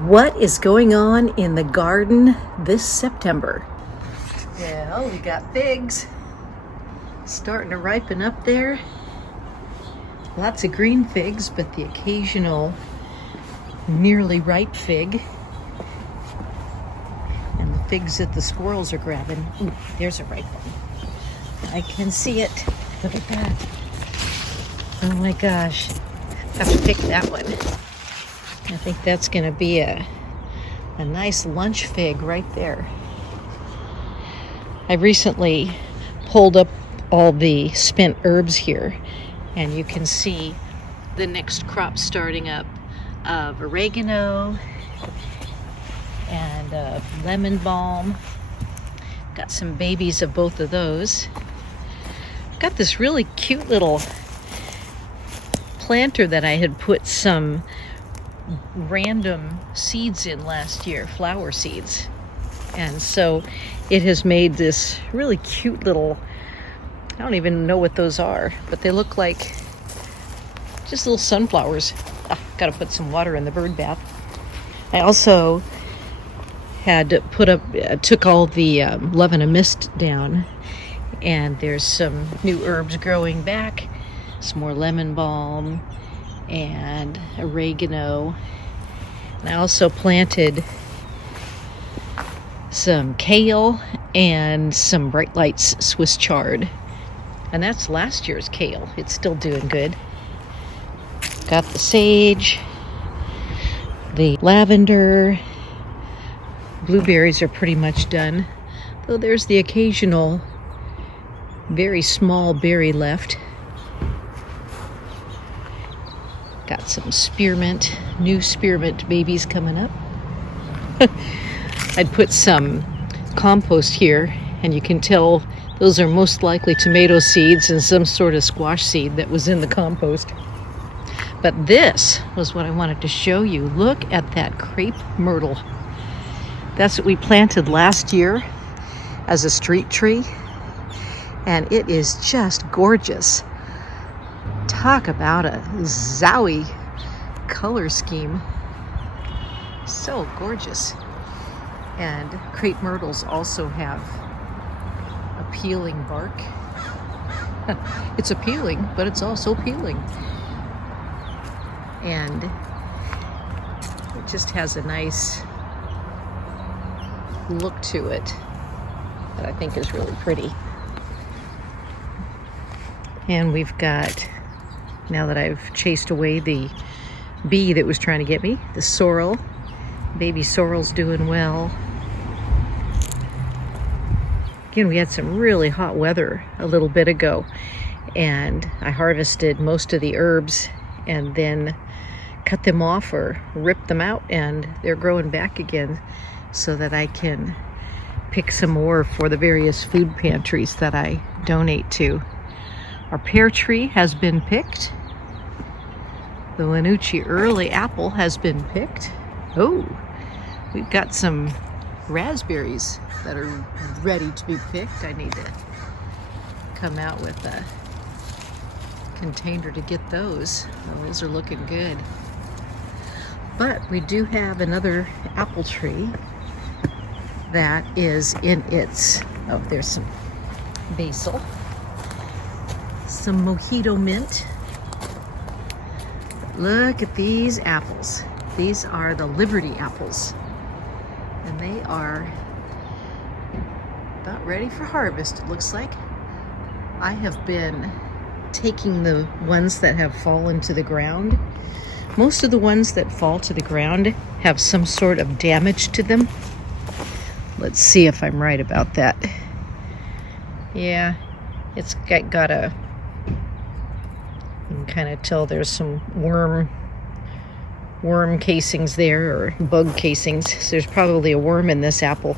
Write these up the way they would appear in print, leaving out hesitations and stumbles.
What is going on in the garden this September? Well, we got figs starting to ripen up there. Lots of green figs, but the occasional nearly ripe fig. And the figs that the squirrels are grabbing. Ooh, there's a ripe one. I can see it. Look at that. Oh my gosh. I have to pick that one. I think that's going to be a nice lunch fig right there. I recently pulled up all the spent herbs here, and you can see the next crop starting up of oregano and lemon balm. Got some babies of both of those. Got this really cute little planter that I had put some random seeds in last year, flower seeds. And so it has made this really cute little, I don't even know what those are, but they look like just little sunflowers. Got to put some water in the bird bath. I also had put up, took all the love and a mist down, and there's some new herbs growing back, some more lemon balm and oregano. And I also planted some kale and some Bright Lights Swiss chard. And that's last year's kale. It's still doing good. Got the sage, the lavender. Blueberries are pretty much done, though there's the occasional very small berry left. Got some spearmint, new spearmint babies coming up. I'd put some compost here, and you can tell those are most likely tomato seeds and some sort of squash seed that was in the compost. But this was what I wanted to show you. Look at that crepe myrtle. That's what we planted last year as a street tree, and it is just gorgeous. Talk about a zowie color scheme. So gorgeous. And crepe myrtles also have appealing bark. It's appealing, but it's also peeling. And it just has a nice look to it that I think is really pretty. And we've got, now that I've chased away the bee that was trying to get me, the sorrel. Baby sorrel's doing well. Again, we had some really hot weather a little bit ago, and I harvested most of the herbs and then cut them off or ripped them out, and they're growing back again so that I can pick some more for the various food pantries that I donate to. Our pear tree has been picked. The Lanucci early apple has been picked. Oh, we've got some raspberries that are ready to be picked. I need to come out with a container to get those. Oh, those are looking good. But we do have another apple tree that is in its, oh, there's some basil, some mojito mint. Look at these apples. These are the Liberty apples, and they are about ready for harvest, it looks like. I have been taking the ones that have fallen to the ground. Most of the ones that fall to the ground have some sort of damage to them. Let's see if I'm right about that. Yeah, it's got a, you can kind of tell there's some worm casings there, or bug casings. So there's probably a worm in this apple.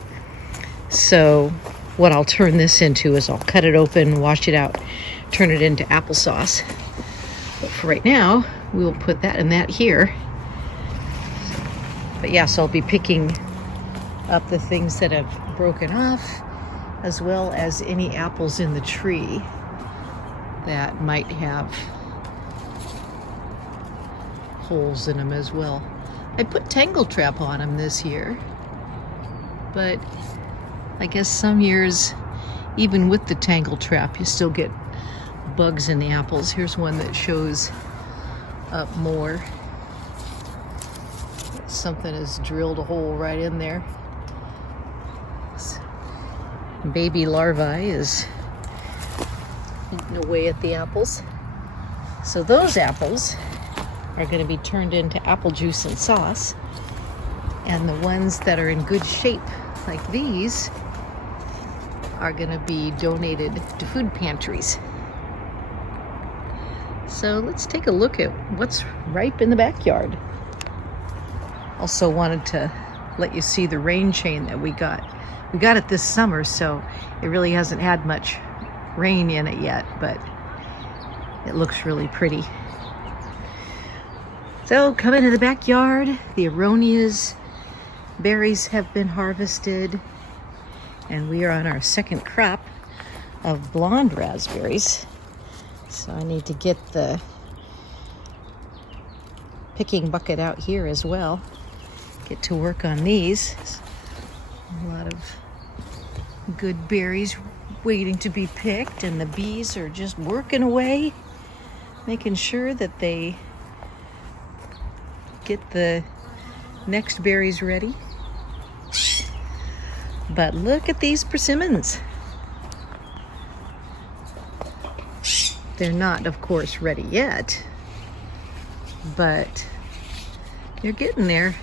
So what I'll turn this into is I'll cut it open, wash it out, turn it into applesauce. But for right now, we'll put that and that here. But yeah, so I'll be picking up the things that have broken off, as well as any apples in the tree that might have holes in them as well. I put Tangle Trap on them this year, but I guess some years, even with the Tangle Trap, you still get bugs in the apples. Here's one that shows up more. Something has drilled a hole right in there. Baby larvae is eating away at the apples. So those apples are going to be turned into apple juice and sauce. And the ones that are in good shape, like these, are going to be donated to food pantries. So let's take a look at what's ripe in the backyard. Also wanted to let you see the rain chain that we got. We got it this summer, so it really hasn't had much rain in it yet, but it looks really pretty. So come into the backyard. The Aronia's berries have been harvested, and we are on our second crop of blonde raspberries. So I need to get the picking bucket out here as well. Get to work on these. A lot of good berries waiting to be picked, and the bees are just working away, making sure that they get the next berries ready. But look at these persimmons. They're not, of course, ready yet, but they're getting there.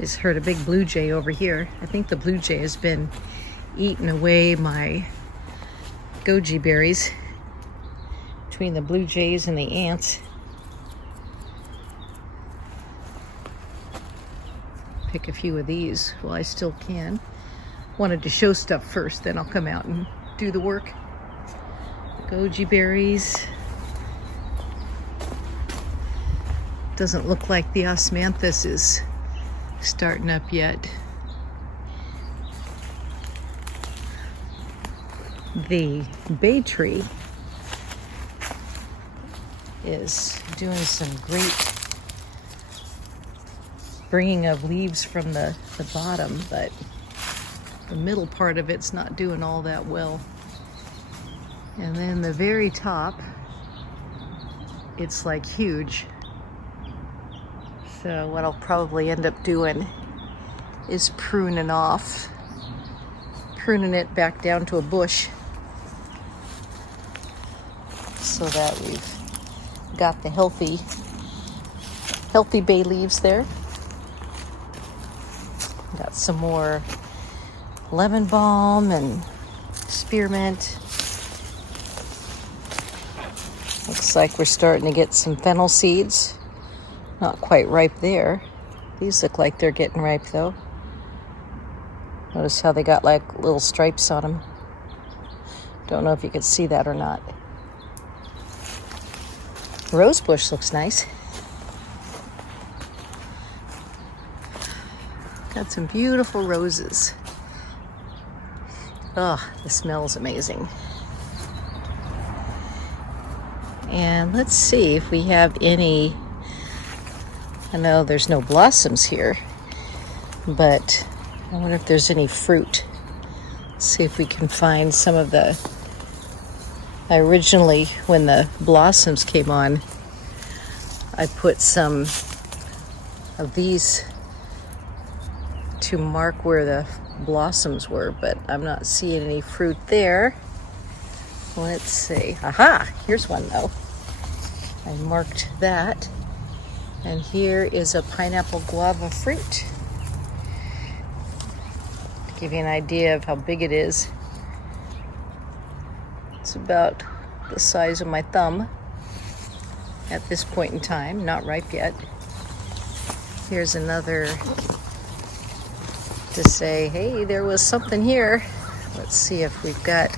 Just heard a big blue jay over here. I think the blue jay has been eating away my goji berries. Between the blue jays and the ants. Pick a few of these while I still can. Wanted to show stuff first, then I'll come out and do the work. Goji berries. Doesn't look like the osmanthus is starting up yet. The bay tree is doing some great bringing of leaves from the bottom, but the middle part of it's not doing all that well. And then the very top, it's like huge. So what I'll probably end up doing is pruning it back down to a bush, so that we've got the healthy bay leaves there. Got some more lemon balm and spearmint. Looks like we're starting to get some fennel seeds. Not quite ripe there. These look like they're getting ripe though. Notice how they got like little stripes on them. Don't know if you can see that or not. Rose bush looks nice. Got some beautiful roses. Oh, the smell is amazing. And let's see if we have any. I know there's no blossoms here, but I wonder if there's any fruit. Let's see if we can find some of the. I originally, when the blossoms came on, I put some of these to mark where the blossoms were, but I'm not seeing any fruit there. Let's see. Aha! Here's one though. I marked that. And here is a pineapple guava fruit. To give you an idea of how big it is, it's about the size of my thumb at this point in time, not ripe yet. Here's another to say, hey, there was something here. Let's see if we've got,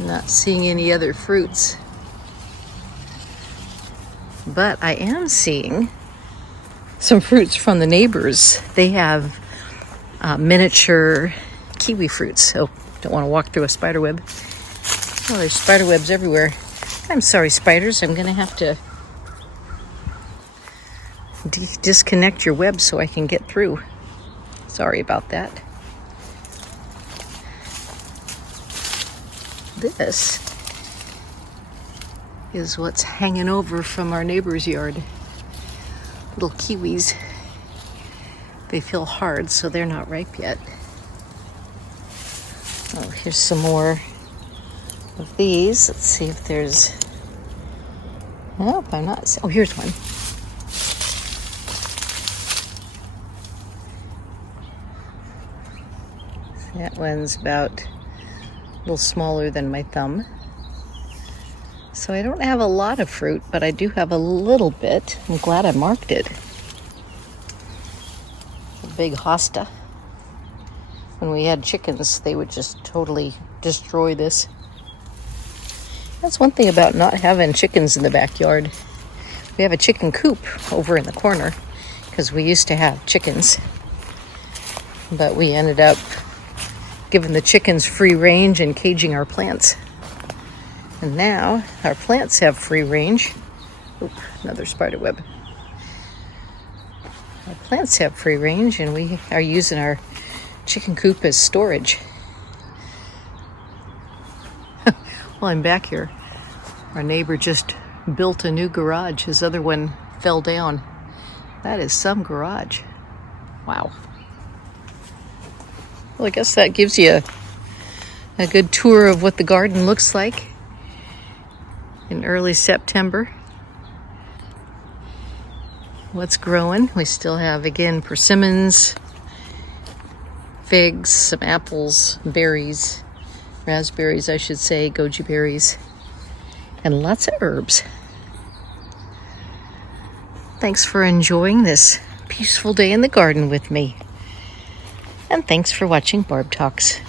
not seeing any other fruits. But I am seeing some fruits from the neighbors. They have miniature kiwi fruits. So don't want to walk through a spider web. Oh, there's spider webs everywhere. I'm sorry, spiders. I'm going to have to disconnect your web so I can get through. Sorry about that. This is what's hanging over from our neighbor's yard. Little kiwis. They feel hard, so they're not ripe yet. Oh, here's some more of these. Let's see if there's... Nope, I'm not... Oh, here's one. That one's about a little smaller than my thumb. So I don't have a lot of fruit, but I do have a little bit. I'm glad I marked it. A big hosta. When we had chickens, they would just totally destroy this. That's one thing about not having chickens in the backyard. We have a chicken coop over in the corner because we used to have chickens. But we ended up giving the chickens free range and caging our plants. And now our plants have free range. Oop, another spider web. Our plants have free range and we are using our chicken coop as storage. While I'm back here, our neighbor just built a new garage. His other one fell down. That is some garage. Wow. Well, I guess that gives you a good tour of what the garden looks like in early September. What's growing? We still have, again, persimmons, figs, some apples, berries, raspberries, I should say, goji berries, and lots of herbs. Thanks for enjoying this peaceful day in the garden with me. And thanks for watching Barb Talks.